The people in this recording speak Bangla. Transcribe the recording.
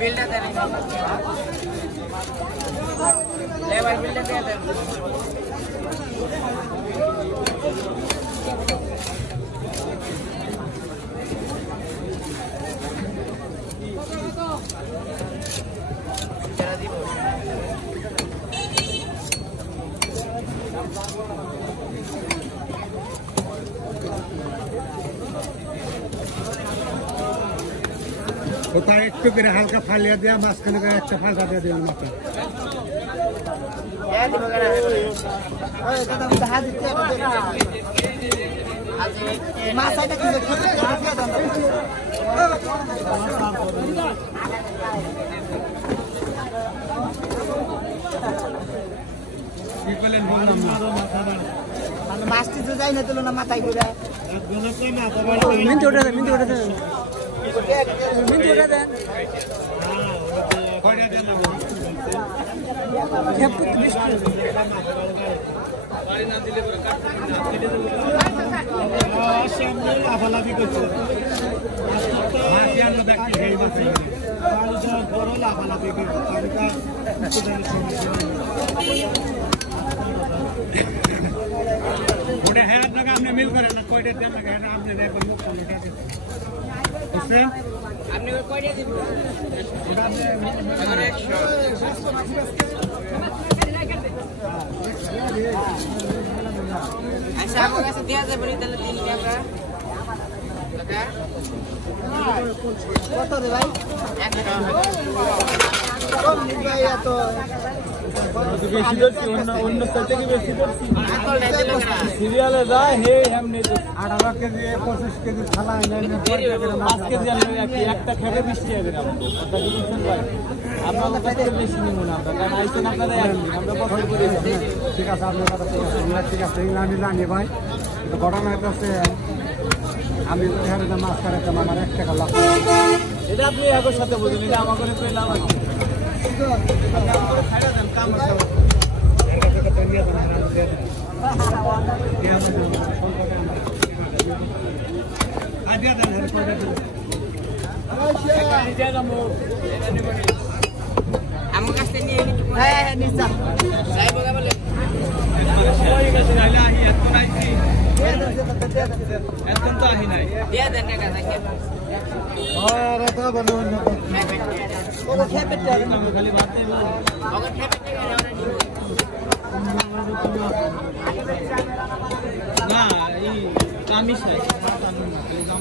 बिल्डर दे लेवल बिल्डर दे चला दी ওটা একটু করে হালকা ফালিয়ে দেয়া মাঝখানে করে একটা ফালকা দিয়ে দিলাম মাথা কি বলেন বললাম মাছটি তো যাই না তুলো না মাথায় করে মিন্টু ওটা দেন মিন্টু ওটা দেন মিন্টু ওটা দেন কয়টা দেন খেপ করতে বেশি বাড়ি না দিলে পরে কাটতে না কেটে দেব সামনে লাফালাফি করছে মাছি আনলো দেখি এই মাছে বাড়ি যাওয়ার পরে লাফালাফি করছে তারকা ওটা হ্যাঁ টাকা আপনি মিল করেন না কয়টা দেন না এটা আপনি দেখবেন বুঝছেন আপনি কয়টা দিবেন ওটা আপনি আমার 100 আচ্ছা আমার কাছে দেয়া যাবে না তাহলে দিন কি আমরা টাকা কত রে ভাই 100 কম নি ভাই এত বেশি দরছি অন্য সাইতে কি বেশি দরছি সিরিয়ালে যায় হে এমনি তো 18 কেজি 25 কেজি থালা এনে 5 কেজি আনলে একটা খেতে 20 টাকা করে আমরা বুঝছেন ভাই আপনাদের কাছে বেশি নিব না আমরা কারণ আইছেন আপনারা আমরা পছন্দ করি ঠিক আছে আপনার কথা ঠিক আছে আমি জানি ভাই তো ঘটনা হচ্ছে আমি যদি হারে মাছ কাটাতাম আমার 1 টাকা লাভ এটা আপনি একর সাথে বুঝুন এটা আমার করে পেলাম আছে কাম আছে আমার কাছে নিয়ে হ্যাঁ নিসা যাই বগা বলে ওই কাছে আইলা আহি এত নাইছি এখন তো আহি নাই দিয়া দেন টাকা থাকে আর এটা বলো না ওটা খেপে টাকা না খালি মারতে না ওটা খেপে টাকা না এই আমিষ নাই খালি দাম